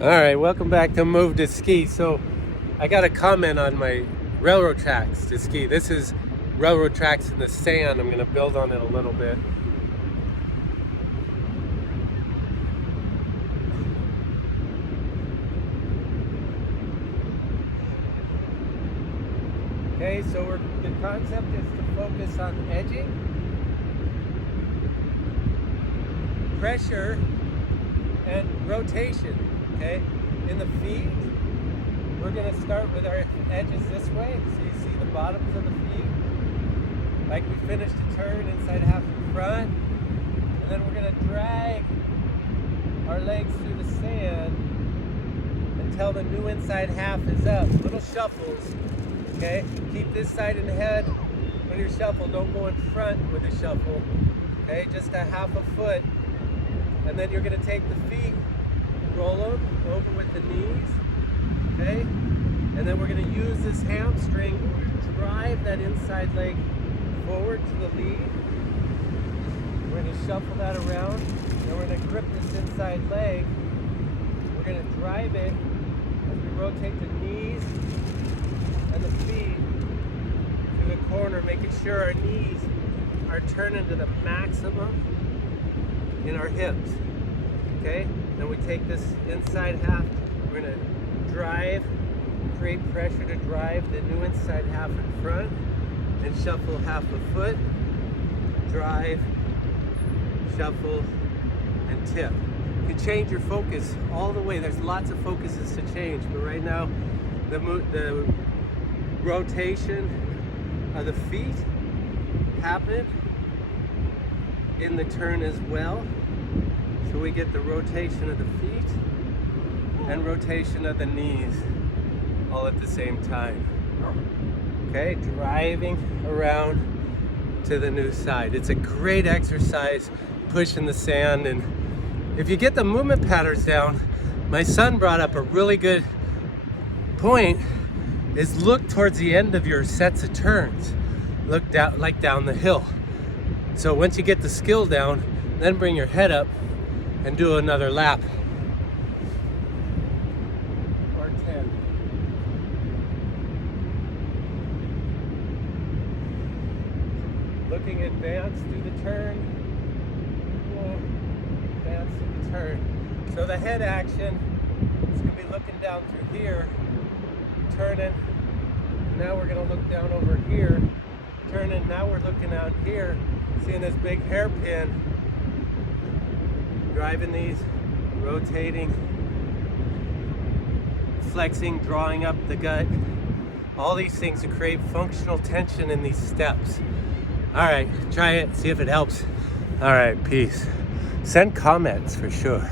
All right, welcome back to Move to Ski. So I got a comment on my railroad tracks to ski. This is railroad tracks in the sand. I'm going to build on it a little bit. Okay, so the concept is to focus on edging, pressure, and rotation. Okay, in the feet, we're going to start with our edges this way. So you see the bottoms of the feet, like we finished a turn inside half in front, and then we're going to drag our legs through the sand until the new inside half is up. Little shuffles. Okay, keep this side in the head when you shuffle. Don't go in front with a shuffle. Okay, just a half a foot, and then you're going to take the feet, roll them over with the knees. Okay, and then we're going to use this hamstring to drive that inside leg forward to the lead. We're going to shuffle that around, and we're going to grip this inside leg. We're going to drive it as we rotate the knees and the feet to the corner, making sure our knees are turning to the maximum in our hips. Okay, then we take this inside half, we're going to drive, create pressure to drive the new inside half in front, and shuffle half a foot, drive, shuffle, and tip. You can change your focus all the way. There's lots of focuses to change, but right now the rotation of the feet happen in the turn as well. So we get the rotation of the feet and rotation of the knees all at the same time. Okay, driving around to the new side. It's a great exercise, pushing the sand. And if you get the movement patterns down, my son brought up a really good point, is look towards the end of your sets of turns. Look down, like down the hill. So once you get the skill down, then bring your head up and do another lap. Or 10. Looking advanced through the turn. Advance through the turn. So the head action is going to be looking down through here, turning. Now we're going to look down over here, turning. Now we're looking out here, seeing this big hairpin. Driving these, rotating, flexing, drawing up the gut. All these things to create functional tension in these steps. All right, try it, see if it helps. All right, peace. Send comments for sure.